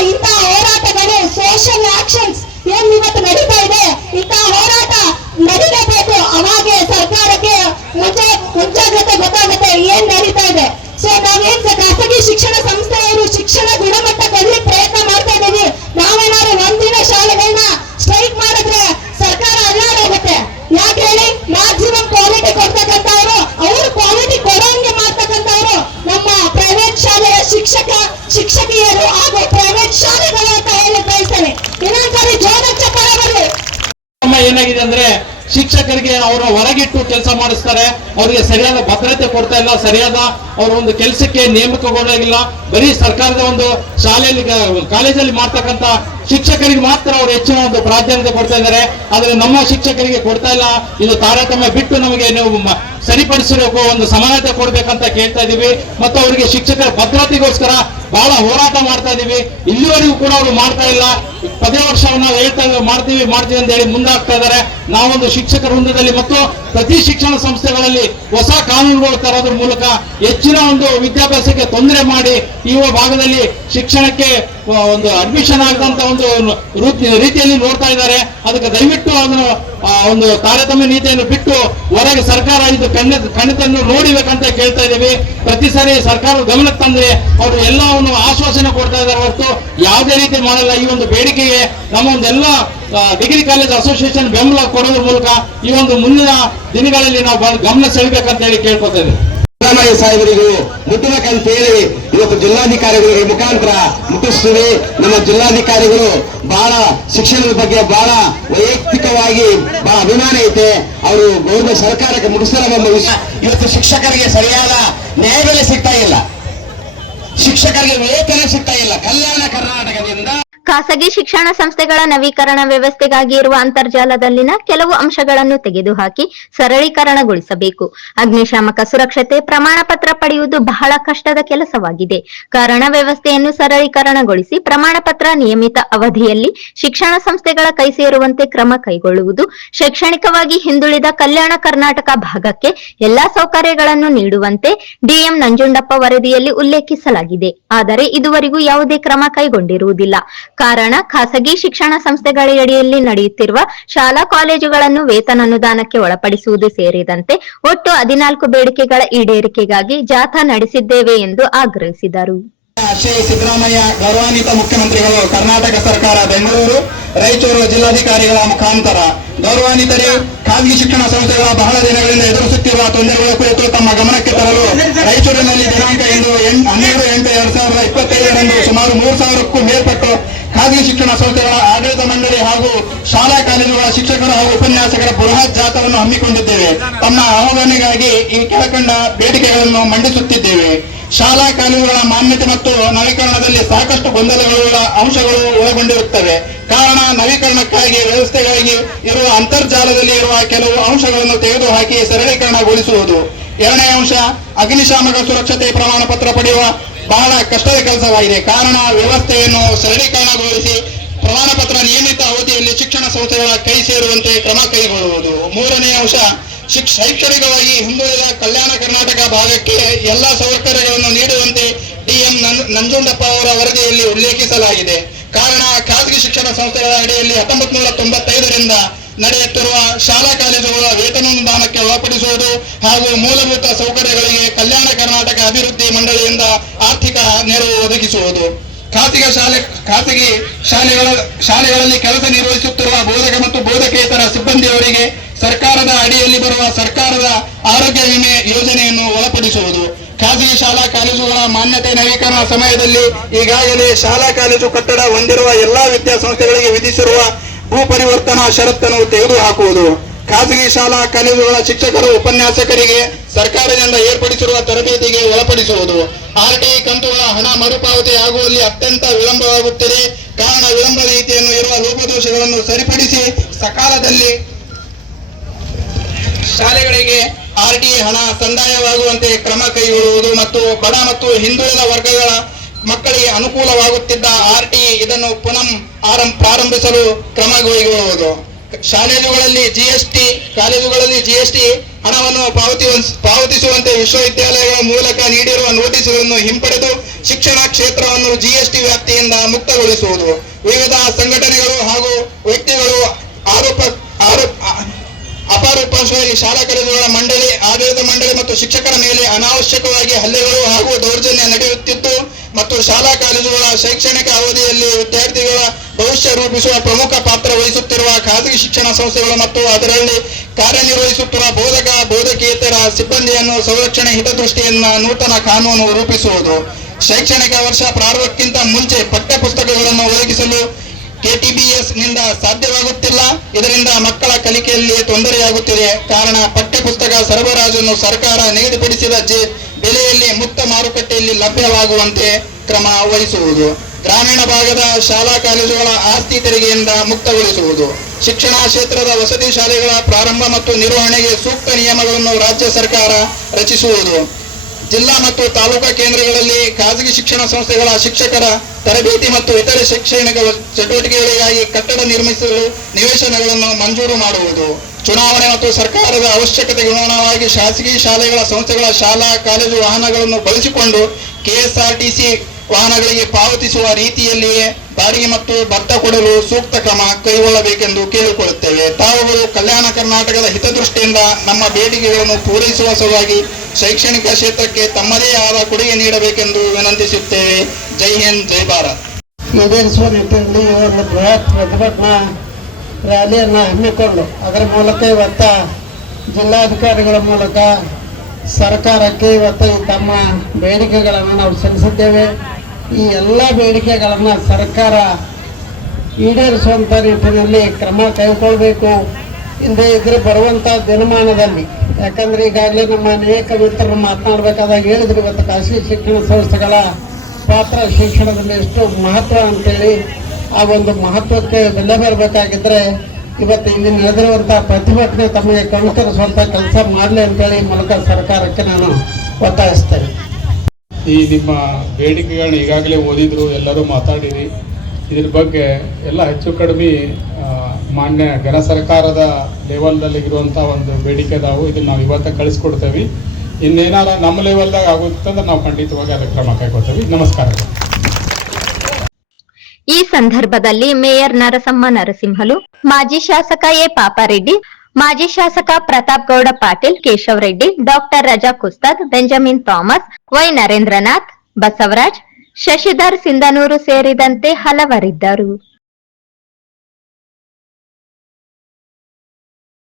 ಇಂತಹ ಹೋರಾಟಗಳು ಸೋಷಿಯಲ್ ಆಕ್ಷನ್ಸ್ ಏನ್ ಇವತ್ತು ನಡೀತಾ ಇದೆ ಇಂತಹ ಹೋರಾಟ ನಡೀಲೇಬೇಕು. ಅವಾಗೆ ಸರ್ಕಾರಕ್ಕೆ ಮುಂಚೆ ಮುಂಜಾಗ್ರತೆ ಗೊತ್ತಾಗುತ್ತೆ ಏನ್ ನಡೀತಾ ಇದೆ. ಸೊ ನಾವೇನ್ ಖಾಸಗಿ ಶಿಕ್ಷಣ ಸಂಸ್ಥೆಯವರು ಶಿಕ್ಷಣ ಗುಣಮಟ್ಟ ಪ್ರಯತ್ನ ಮಾಡ್ತಾ ಇದೀವಿ. ನಾವೇನಾದ್ರು ಒಂದಿನ ಶಾಲೆಗಳನ್ನ ಸ್ಟ್ರೈಕ್ ಮಾಡಿದ್ರೆ ಸರ್ಕಾರ ಅಲ್ಲಾಡೋಗುತ್ತೆ ಯಾಕೆ ಹೇಳಿ? ಮ್ಯಾಕ್ಸಿಮಮ್ ಕ್ವಾಲಿಟಿ ಕೊಡ್ತಕ್ಕಂಥವ್ರು, ಅವರು ಕ್ವಾಲಿಟಿ ಕೊಡೋಂಗೆ ಮಾಡ್ತಕ್ಕಂಥವ್ರು ನಮ್ಮ ಪ್ರೈವೇಟ್ ಶಾಲೆಯ ಶಿಕ್ಷಕ, ಶಿಕ್ಷಕಿಯರು ಹಾಗೂ ಪ್ರೈವೇಟ್ ಶಾಲೆಗಳು ಅಂತ ಹೇಳಿ ಬಯಸ್ತೇನೆ ಇನ್ನೊಂದ್ಸರಿ ಜೋರ ಚಪ್ಪಾಳೆ ಬರಲಿ ನಮ್ಮ ಏನಾಗಿದೆ ಅಂದ್ರೆ ಶಿಕ್ಷಕರಿಗೆ ಅವರು ಹೊರಗಿಟ್ಟು ಕೆಲಸ ಮಾಡಿಸ್ತಾರೆ, ಅವರಿಗೆ ಸರಿಯಾದ ಭದ್ರತೆ ಕೊಡ್ತಾ ಇಲ್ಲ, ಸರಿಯಾದ ಅವರ ಒಂದು ಕೆಲಸಕ್ಕೆ ನೇಮಕಗೊಳ್ಳಾಗಿಲ್ಲ ಬರೀ ಸರ್ಕಾರದ ಒಂದು ಶಾಲೆಯಲ್ಲಿ, ಕಾಲೇಜಲ್ಲಿ ಮಾಡ್ತಕ್ಕಂಥ ಶಿಕ್ಷಕರಿಗೆ ಮಾತ್ರ ಅವರು ಹೆಚ್ಚಿನ ಒಂದು ಪ್ರಾಧಾನ್ಯತೆ ಕೊಡ್ತಾ ಇದ್ದಾರೆ. ಆದ್ರೆ ನಮ್ಮ ಶಿಕ್ಷಕರಿಗೆ ಕೊಡ್ತಾ ಇಲ್ಲ. ಇದು ತಾರತಮ್ಯ ಬಿಟ್ಟು ನಮಗೆ ನೀವು ಸರಿಪಡಿಸಬೇಕು ಒಂದು ಸಮಾನತೆ ಕೊಡ್ಬೇಕಂತ ಕೇಳ್ತಾ ಇದೀವಿ. ಮತ್ತು ಅವರಿಗೆ ಶಿಕ್ಷಕರ ಭದ್ರತೆಗೋಸ್ಕರ ಬಹಳ ಹೋರಾಟ ಮಾಡ್ತಾ ಇದೀವಿ. ಇಲ್ಲಿವರೆಗೂ ಕೂಡ ಅವರು ಮಾಡ್ತಾ ಇಲ್ಲ. ಪದೇ ವರ್ಷ ನಾವು ಹೇಳ್ತಾ ಮಾಡ್ತೀವಿ ಮಾಡ್ತೀವಿ ಅಂತ ಹೇಳಿ ಮುಂದಾಗ್ತಾ ಇದ್ದಾರೆ. ನಾವೊಂದು ಶಿಕ್ಷಕರ ವೃಂದದಲ್ಲಿ ಮತ್ತು ಪ್ರತಿ ಶಿಕ್ಷಣ ಸಂಸ್ಥೆಗಳಲ್ಲಿ ಹೊಸ ಕಾನೂನುಗಳು ತರೋದ್ರ ಮೂಲಕ ಹೆಚ್ಚಿನ ಒಂದು ವಿದ್ಯಾಭ್ಯಾಸಕ್ಕೆ ತೊಂದರೆ ಮಾಡಿ ಈ ಭಾಗದಲ್ಲಿ ಶಿಕ್ಷಣಕ್ಕೆ ಒಂದು ಅಡ್ಮಿಷನ್ ಆಗದಂತ ಒಂದು ರೀತಿಯಲ್ಲಿ ನೋಡ್ತಾ ಇದ್ದಾರೆ. ಅದಕ್ಕೆ ದಯವಿಟ್ಟು ಅದನ್ನು ಒಂದು ತಾರತಮ್ಯ ನೀತಿಯನ್ನು ಬಿಟ್ಟು ಹೊರಗೆ ಸರ್ಕಾರ ಇದು ಕಣ್ಣ ಕಣ್ಣಿತನ್ನು ನೋಡಿಬೇಕಂತ ಕೇಳ್ತಾ ಇದ್ದೀವಿ ಪ್ರತಿ ಸಾರಿ ಸರ್ಕಾರ ಗಮನಕ್ಕೆ ತಂದ್ರೆ ಅವರು ಎಲ್ಲವನ್ನು ಆಶ್ವಾಸನೆ ಕೊಡ್ತಾ ಇದ್ದಾರೆ. ಹೊರತು ಯಾವುದೇ ರೀತಿ ಮಾಡಲ್ಲ. ಈ ಒಂದು ಬೇಡಿಕೆಗೆ ನಮ್ಮ ಒಂದೆಲ್ಲ ಡಿಗ್ರಿ ಕಾಲೇಜ್ ಅಸೋಸಿಯೇಷನ್ ಬೆಂಬಲ ಕೊಡೋದ್ರ ಮೂಲಕ ಈ ಒಂದು ಮುಂದಿನ ದಿನಗಳಲ್ಲಿ ನಾವು ಬಹಳ ಗಮನ ಸೆಳಬೇಕಂತ ಹೇಳಿ ಕೇಳ್ಕೊತೇವೆ ಇದ್ದೀವಿ ಸಿದ್ದರಾಮಯ್ಯ ಸಾಹೇಬರಿಗೂ ಮುಟ್ಟಬೇಕಂತ ಹೇಳಿ ಇವತ್ತು ಜಿಲ್ಲಾಧಿಕಾರಿಗಳಿಗೆ ಮುಖಾಂತರ ಮುಟ್ಟಿಸ್ತೀವಿ. ನಮ್ಮ ಜಿಲ್ಲಾಧಿಕಾರಿಗಳು ಬಹಳ ಶಿಕ್ಷಣದ ಬಗ್ಗೆ ಬಹಳ ವೈಯಕ್ತಿಕವಾಗಿ ಬಹಳ ಅಭಿಮಾನ ಐತೆ. ಅವರು ಗೌರವ ಸರ್ಕಾರಕ್ಕೆ ಮುಟ್ಟಿಸ್ತಾರೆ ಎಂಬ ವಿಷಯ. ಇವತ್ತು ಶಿಕ್ಷಕರಿಗೆ ಸರಿಯಾದ ನ್ಯಾಯಬೆಲೆ ಸಿಗ್ತಾ ಇಲ್ಲ. ಶಿಕ್ಷಕರಿಗೆ ವೇತನ ಸಿಗ್ತಾ ಇಲ್ಲ. ಕಲ್ಯಾಣ ಕರ್ನಾಟಕದಿಂದ ಖಾಸಗಿ ಶಿಕ್ಷಣ ಸಂಸ್ಥೆಗಳ ನವೀಕರಣ ವ್ಯವಸ್ಥೆಗಾಗಿ ಇರುವ ಅಂತರ್ಜಾಲದಲ್ಲಿನ ಕೆಲವು ಅಂಶಗಳನ್ನು ತೆಗೆದುಹಾಕಿ ಸರಳೀಕರಣಗೊಳಿಸಬೇಕು. ಅಗ್ನಿಶಾಮಕ ಸುರಕ್ಷತೆ ಪ್ರಮಾಣ ಪತ್ರ ಪಡೆಯುವುದು ಬಹಳ ಕಷ್ಟದ ಕೆಲಸವಾಗಿದೆ. ಕಾರಣ ವ್ಯವಸ್ಥೆಯನ್ನು ಸರಳೀಕರಣಗೊಳಿಸಿ ಪ್ರಮಾಣ ಪತ್ರ ನಿಯಮಿತ ಅವಧಿಯಲ್ಲಿ ಶಿಕ್ಷಣ ಸಂಸ್ಥೆಗಳ ಕೈ ಸೇರುವಂತೆ ಕ್ರಮ ಕೈಗೊಳ್ಳುವುದು, ಶೈಕ್ಷಣಿಕವಾಗಿ ಹಿಂದುಳಿದ ಕಲ್ಯಾಣ ಕರ್ನಾಟಕ ಭಾಗಕ್ಕೆ ಎಲ್ಲಾ ಸೌಕರ್ಯಗಳನ್ನು ನೀಡುವಂತೆ ಡಿಎಂ ನಂಜುಂಡಪ್ಪ ವರದಿಯಲ್ಲಿ ಉಲ್ಲೇಖಿಸಲಾಗಿದೆ. ಆದರೆ ಇದುವರೆಗೂ ಯಾವುದೇ ಕ್ರಮ ಕೈಗೊಂಡಿರುವುದಿಲ್ಲ. ಕಾರಣ ಖಾಸಗಿ ಶಿಕ್ಷಣ ಸಂಸ್ಥೆಗಳಡಿಯಲ್ಲಿ ನಡೆಯುತ್ತಿರುವ ಶಾಲಾ ಕಾಲೇಜುಗಳನ್ನು ವೇತನ ಅನುದಾನಕ್ಕೆ ಒಳಪಡಿಸುವುದು ಸೇರಿದಂತೆ ಒಟ್ಟು ಹದಿನಾಲ್ಕು ಬೇಡಿಕೆಗಳ ಈಡೇರಿಕೆಗಾಗಿ ಜಾಥಾ ನಡೆಸಿದ್ದೇವೆ ಎಂದು ಆಗ್ರಹಿಸಿದರು. ಶ್ರೀ ಸಿದ್ದರಾಮಯ್ಯ ಗೌರವಾನ್ವಿತ ಮುಖ್ಯಮಂತ್ರಿಗಳು, ಕರ್ನಾಟಕ ಸರ್ಕಾರ, ಬೆಂಗಳೂರು, ರಾಯಚೂರು ಜಿಲ್ಲಾಧಿಕಾರಿಗಳ ಮುಖಾಂತರ. ಗೌರವಾನ್ವಿತರೇ, ಖಾಸಗಿ ಶಿಕ್ಷಣ ಸಂಸ್ಥೆಗಳ ಬಹಳ ದಿನಗಳಿಂದ ಎದುರಿಸುತ್ತಿರುವ ತೊಂದರೆಗಳ ಕುರಿತು ತಮ್ಮ ಗಮನಕ್ಕೆ ತರಲು ರಾಯಚೂರಿನಲ್ಲಿ ದಿನಾಂಕ ಇಂದು ಹನ್ನೆರಡು ಎಂಟು ಎರಡ್ ಸಾವಿರದ ಇಪ್ಪತ್ತೈದರಂದು ಸುಮಾರು ಮೂರು ಸಾವಿರಕ್ಕೂ ಮೇಲ್ಪಟ್ಟು ಶಿಕ್ಷಣ ಸಂಸ್ಥೆಗಳ ಆಡಳಿತ ಮಂಡಳಿ ಹಾಗೂ ಶಾಲಾ ಕಾಲೇಜುಗಳ ಶಿಕ್ಷಕರು ಹಾಗೂ ಉಪನ್ಯಾಸಕರ ಬೃಹತ್ ಜಾಥವನ್ನು ಹಮ್ಮಿಕೊಂಡಿದ್ದೇವೆ. ತಮ್ಮ ಆಹ್ವಾನಿಗಾಗಿ ಈ ಕೆಳಕಂಡ ಬೇಡಿಕೆಗಳನ್ನು ಮಂಡಿಸುತ್ತಿದ್ದೇವೆ. ಶಾಲಾ ಕಾಲೇಜುಗಳ ಮಾನ್ಯತೆ ಮತ್ತು ನವೀಕರಣದಲ್ಲಿ ಸಾಕಷ್ಟು ಗೊಂದಲಗಳುಳ್ಳ ಅಂಶಗಳು ಒಳಗೊಂಡಿರುತ್ತವೆ. ಕಾರಣ ನವೀಕರಣಕ್ಕಾಗಿ ವ್ಯವಸ್ಥೆಗಾಗಿ ಇರುವ ಅಂತರ್ಜಾಲದಲ್ಲಿ ಇರುವ ಕೆಲವು ಅಂಶಗಳನ್ನು ತೆಗೆದುಹಾಕಿ ಸರಳೀಕರಣಗೊಳಿಸುವುದು. ಎರಡನೇ ಅಂಶ, ಅಗ್ನಿಶಾಮಕ ಸುರಕ್ಷತೆ ಪ್ರಮಾಣ ಪತ್ರ ಪಡೆಯುವ ಬಹಳ ಕಷ್ಟದ ಕೆಲಸವಾಗಿದೆ. ಕಾರಣ, ವ್ಯವಸ್ಥೆಯನ್ನು ಸರಳೀಕರಣಗೊಳಿಸಿ ಪ್ರಮಾಣ ಪತ್ರ ನಿಯಮಿತ ಅವಧಿಯಲ್ಲಿ ಶಿಕ್ಷಣ ಸಂಸ್ಥೆಗಳ ಕೈ ಸೇರುವಂತೆ ಕ್ರಮ ಕೈಗೊಳ್ಳುವುದು. ಮೂರನೇ ಅಂಶ ಶಿಕ್ ಶೈಕ್ಷಣಿಕವಾಗಿ ಹಿಂದುಳಿದ ಕಲ್ಯಾಣ ಕರ್ನಾಟಕ ಭಾಗಕ್ಕೆ ಎಲ್ಲ ಸೌಕರ್ಯಗಳನ್ನು ನೀಡುವಂತೆ ಡಿಎಂ ನಂಜುಂಡಪ್ಪ ಅವರ ವರದಿಯಲ್ಲಿ ಉಲ್ಲೇಖಿಸಲಾಗಿದೆ. ಕಾರಣ, ಖಾಸಗಿ ಶಿಕ್ಷಣ ಸಂಸ್ಥೆಗಳ ಅಡಿಯಲ್ಲಿ ಹತ್ತೊಂಬತ್ತು ನೂರ ತೊಂಬತ್ತೈದರಿಂದ ನಡೆಯುತ್ತಿರುವ ಶಾಲಾ ಕಾಲೇಜುಗಳ ವೇತನಾನುದಾನಕ್ಕೆ ಒಳಪಡಿಸುವುದು ಹಾಗೂ ಮೂಲಭೂತ ಸೌಕರ್ಯಗಳಿಗೆ ಕಲ್ಯಾಣ ಕರ್ನಾಟಕ ಅಭಿವೃದ್ಧಿ ಮಂಡಳಿಯಿಂದ ಆರ್ಥಿಕ ನೆರವು ಒದಗಿಸುವುದು. ಖಾಸಗಿ ಶಾಲೆ, ಖಾಸಗಿ ಶಾಲೆಗಳ, ಶಾಲೆಗಳಲ್ಲಿ ಕೆಲಸ ನಿರ್ವಹಿಸುತ್ತಿರುವ ಬೋಧಕ ಮತ್ತು ಬೋಧಕೇತರ ಸಿಬ್ಬಂದಿಯವರಿಗೆ ಸರ್ಕಾರದ ಅಡಿಯಲ್ಲಿ ಬರುವ ಸರ್ಕಾರದ ಆರೋಗ್ಯ ವಿಮೆ ಯೋಜನೆಯನ್ನು ಒಳಪಡಿಸುವುದು. ಖಾಸಗಿ ಶಾಲಾ ಕಾಲೇಜುಗಳ ಮಾನ್ಯತೆ ನವೀಕರಣ ಸಮಯದಲ್ಲಿ ಈಗಾಗಲೇ ಶಾಲಾ ಕಾಲೇಜು ಕಟ್ಟಡ ಹೊಂದಿರುವ ಎಲ್ಲಾ ವಿದ್ಯಾಸಂಸ್ಥೆಗಳಿಗೆ ವಿಧಿಸಿರುವ ಭೂ ಪರಿವರ್ತನಾ ಷರತ್ತನ್ನು ತೆಗೆದುಹಾಕುವುದು. ಖಾಸಗಿ ಶಾಲಾ, ಕಾಲೇಜುಗಳ ಶಿಕ್ಷಕರು, ಉಪನ್ಯಾಸಕರಿಗೆ ಸರ್ಕಾರದಿಂದ ಏರ್ಪಡಿಸಿರುವ ತರಬೇತಿಗೆ ಒಳಪಡಿಸುವುದು. ಆರ್ಟಿ ಕಂತುಗಳ ಹಣ ಮರುಪಾವತಿ ಆಗುವಲ್ಲಿ ಅತ್ಯಂತ ವಿಳಂಬವಾಗುತ್ತದೆ. ಕಾರಣ ವಿಳಂಬ ರೀತಿಯನ್ನು ಇರುವ ಲೋಪದೋಷಗಳನ್ನು ಸರಿಪಡಿಸಿ ಸಕಾಲದಲ್ಲಿ ಶಾಲೆಗಳಿಗೆ ಆರ್ಟಿ ಹಣ ಸಂದಾಯವಾಗುವಂತೆ ಕ್ರಮ ಕೈಗೊಳ್ಳುವುದು ಮತ್ತು ಬಡ ಮತ್ತು ಹಿಂದುಳಿದ ವರ್ಗಗಳ ಮಕ್ಕಳಿಗೆ ಅನುಕೂಲವಾಗುತ್ತಿದ್ದ ಆರ್ ಟಿ ಇದನ್ನು ಪುನಃ ಆರಂಭ ಪ್ರಾರಂಭಿಸಲು ಕ್ರಮ ಕೈಗೊಳ್ಳುವುದು. ಶಾಲೆಗಳಲ್ಲಿ ಜಿಎಸ್ಟಿ ಕಾಲೇಜುಗಳಲ್ಲಿ ಜಿಎಸ್ಟಿ ಹಣವನ್ನು ಪಾವತಿ ಪಾವತಿಸುವಂತೆ ವಿಶ್ವವಿದ್ಯಾಲಯಗಳ ಮೂಲಕ ನೀಡಿರುವ ನೋಟಿಸ್ಗಳನ್ನು ಹಿಂಪಡೆದು ಶಿಕ್ಷಣ ಕ್ಷೇತ್ರವನ್ನು ಜಿಎಸ್ಟಿ ವ್ಯಾಪ್ತಿಯಿಂದ ಮುಕ್ತಗೊಳಿಸುವುದು. ವಿವಿಧ ಸಂಘಟನೆಗಳು ಹಾಗೂ ವ್ಯಕ್ತಿಗಳು ಆರೋಪ ಆರೋಪ ಅಪರೂಪವಾಗಿ ಶಾಲಾ ಕಾಲೇಜುಗಳ ಮಂಡಳಿ, ಆಡಳಿತ ಮಂಡಳಿ ಮತ್ತು ಶಿಕ್ಷಕರ ಮೇಲೆ ಅನಾವಶ್ಯಕವಾಗಿ ಹಲ್ಲೆಗಳು ಹಾಗೂ ದೌರ್ಜನ್ಯ ನಡೆಯುತ್ತಿದ್ದು ಮತ್ತು ಶಾಲಾ ಕಾಲೇಜುಗಳ ಶೈಕ್ಷಣಿಕ ಅವಧಿಯಲ್ಲಿ ವಿದ್ಯಾರ್ಥಿಗಳ ಭವಿಷ್ಯ ರೂಪಿಸುವ ಪ್ರಮುಖ ಪಾತ್ರ ವಹಿಸುತ್ತಿರುವ ಖಾಸಗಿ ಶಿಕ್ಷಣ ಸಂಸ್ಥೆಗಳು ಮತ್ತು ಅದರಲ್ಲಿ ಕಾರ್ಯನಿರ್ವಹಿಸುತ್ತಿರುವ ಬೋಧಕ, ಬೋಧಕೇತರ ಸಿಬ್ಬಂದಿಯನ್ನು ಸಂರಕ್ಷಣೆ ಹಿತದೃಷ್ಟಿಯಿಂದ ನೂತನ ಕಾನೂನು ರೂಪಿಸುವುದು. ಶೈಕ್ಷಣಿಕ ವರ್ಷ ಪ್ರಾರಂಭಕ್ಕಿಂತ ಮುಂಚೆ ಪಠ್ಯ ಪುಸ್ತಕಗಳನ್ನು ಒದಗಿಸಲು ಕೆಟಿಬಿಎಸ್ನಿಂದ ಸಾಧ್ಯವಾಗುತ್ತಿಲ್ಲ. ಇದರಿಂದ ಮಕ್ಕಳ ಕಲಿಕೆಯಲ್ಲಿ ತೊಂದರೆಯಾಗುತ್ತಿದೆ. ಕಾರಣ ಪಠ್ಯಪುಸ್ತಕ ಸರಬರಾಜನ್ನು ಸರ್ಕಾರ ನಿಗದಿಪಡಿಸಿದ ಜೆ- ಬೆಲೆಯಲ್ಲಿ ಮುಕ್ತ ಮಾರುಕಟ್ಟೆಯಲ್ಲಿ ಲಭ್ಯವಾಗುವಂತೆ ಕ್ರಮ ವಹಿಸುವುದು. ಗ್ರಾಮೀಣ ಭಾಗದ ಶಾಲಾ ಕಾಲೇಜುಗಳ ಆಸ್ತಿ ತೆರಿಗೆಯಿಂದ ಮುಕ್ತಗೊಳಿಸುವುದು. ಶಿಕ್ಷಣ ಕ್ಷೇತ್ರದ ವಸತಿ ಶಾಲೆಗಳ ಪ್ರಾರಂಭ ಮತ್ತು ನಿರ್ವಹಣೆಗೆ ಸೂಕ್ತ ನಿಯಮಗಳನ್ನು ರಾಜ್ಯ ಸರ್ಕಾರ ರಚಿಸುವುದು. ಜಿಲ್ಲಾ ಮತ್ತು ತಾಲೂಕಾ ಕೇಂದ್ರಗಳಲ್ಲಿ ಖಾಸಗಿ ಶಿಕ್ಷಣ ಸಂಸ್ಥೆಗಳ ಶಿಕ್ಷಕರ ತರಬೇತಿ ಮತ್ತು ಇತರೆ ಶೈಕ್ಷಣಿಕ ಚಟುವಟಿಕೆಗಳಿಗಾಗಿ ಕಟ್ಟಡ ನಿರ್ಮಿಸಲು ನಿವೇಶನಗಳನ್ನು ಮಂಜೂರು ಮಾಡುವುದು. ಚುನಾವಣೆ ಮತ್ತು ಸರ್ಕಾರದ ಅವಶ್ಯಕತೆಗೆ ಅನುಗುಣವಾಗಿ ಶಾಸಕಿ ಶಾಲೆಗಳ ಸಂಸ್ಥೆಗಳ ಶಾಲಾ, ಕಾಲೇಜು ವಾಹನಗಳನ್ನು ಬಳಸಿಕೊಂಡು ಕೆಎಸ್ಆರ್ಟಿಸಿ ವಾಹನಗಳಿಗೆ ಪಾವತಿಸುವ ರೀತಿಯಲ್ಲಿಯೇ ಬಾಡಿಗೆ ಮತ್ತು ಭತ್ತ ಕೊಡಲು ಸೂಕ್ತ ಕ್ರಮ ಕೈಗೊಳ್ಳಬೇಕೆಂದು ಕೇಳಿಕೊಳ್ಳುತ್ತೇವೆ. ತಾವುಗಳು ಕಲ್ಯಾಣ ಕರ್ನಾಟಕದ ಹಿತದೃಷ್ಟಿಯಿಂದ ನಮ್ಮ ಬೇಡಿಕೆಗಳನ್ನು ಪೂರೈಸುವ ಸಲುವಾಗಿ ಶೈಕ್ಷಣಿಕ ಕ್ಷೇತ್ರಕ್ಕೆ ತಮ್ಮದೇ ಆದ ಕೊಡುಗೆ ನೀಡಬೇಕೆಂದು ವಿನಂತಿಸುತ್ತೇವೆ. ಜೈ ಹಿಂದ್, ಜೈ ಭಾರತ್. ಈಡೇರಿಸುವ ನಿಟ್ಟಿನಲ್ಲಿ ಒಂದು ಬೃಹತ್ ಪ್ರತಿಭಟನಾ ರ್ಯಾಲಿಯನ್ನು ಹಮ್ಮಿಕೊಂಡು ಅದರ ಮೂಲಕ ಇವತ್ತ ಜಿಲ್ಲಾಧಿಕಾರಿಗಳ ಮೂಲಕ ಸರ್ಕಾರಕ್ಕೆ ಇವತ್ತು ತಮ್ಮ ಬೇಡಿಕೆಗಳನ್ನು ನಾವು ಸಲ್ಲಿಸಿದ್ದೇವೆ. ಈ ಎಲ್ಲ ಬೇಡಿಕೆಗಳನ್ನು ಸರ್ಕಾರ ಈಡೇರಿಸುವಂಥ ನಿಟ್ಟಿನಲ್ಲಿ ಕ್ರಮ ಕೈಗೊಳ್ಳಬೇಕು. ಹಿಂದೆ ಇದ್ರೆ ಬರುವಂಥ ದಿನಮಾನದಲ್ಲಿ. ಯಾಕಂದರೆ ಈಗಾಗಲೇ ನಮ್ಮ ಅನೇಕ ಮಿತ್ರರು ಮಾತನಾಡಬೇಕಾದಾಗ ಹೇಳಿದ್ರು ಇವತ್ತು ಖಾಸಗಿ ಶಿಕ್ಷಣ ಸಂಸ್ಥೆಗಳ ಪಾತ್ರ ಶಿಕ್ಷಣದಲ್ಲಿ ಎಷ್ಟು ಮಹತ್ವ ಅಂತೇಳಿ. ಆ ಒಂದು ಮಹತ್ವಕ್ಕೆ ಬೆಲೆ ಬರಬೇಕಾಗಿದ್ರೆ ಇವತ್ತು ಇಲ್ಲಿ ನಡೆದಿರುವಂತಹ ಪ್ರತಿಭಟನೆ ತಮಗೆ ಕಣ್ತರಿಸುವಂತ ಕೆಲಸ ಮಾಡಲಿ ಅಂತೇಳಿ ಮೂಲಕ ಸರ್ಕಾರಕ್ಕೆ ನಾನು ಒತ್ತಾಯಿಸ್ತೇನೆ. ಈ ನಿಮ್ಮ ಬೇಡಿಕೆಗಳನ್ನ ಈಗಾಗಲೇ ಓದಿದ್ರು, ಎಲ್ಲರೂ ಮಾತಾಡಿರಿ. ಇದ್ರ ಬಗ್ಗೆ ಎಲ್ಲ ಹೆಚ್ಚು ಕಡಿಮೆ ಮಾನ್ಯ ಘನ ಸರ್ಕಾರದ ಲೆವೆಲ್ದಲ್ಲಿ ಇರುವಂಥ ಒಂದು ಬೇಡಿಕೆ ಅದಾವು. ಇದನ್ನ ನಾವು ಇವತ್ತ ಕಳಿಸ್ಕೊಡ್ತೇವೆ. ಇನ್ನೇನಾರ ನಮ್ಮ ಲೆವೆಲ್ದಾಗ ಆಗುತ್ತಂದ್ರೆ ನಾವು ಖಂಡಿತವಾಗಿ ಅದಕ್ಕೆ ಕ್ರಮ ಕೈಗೊಳ್ತೇವೆ. ನಮಸ್ಕಾರಗಳು ಈ ಸಂದರ್ಭದಲ್ಲಿ ಮೇಯರ್ ನರಸಮ್ಮ ನರಸಿಂಹಲು, ಮಾಜಿ ಶಾಸಕ ಎ. ಪಾಪಾರೆಡ್ಡಿ, ಮಾಜಿ ಶಾಸಕ Pratap Gowda Patil, Keshav Reddy, doctor Raza Kustad, Benjamin Thomas, Y. Narendranath, Basavaraj, Shashidhar Sindhanur ಸೇರಿದಂತೆ ಹಲವರಿದ್ದರು.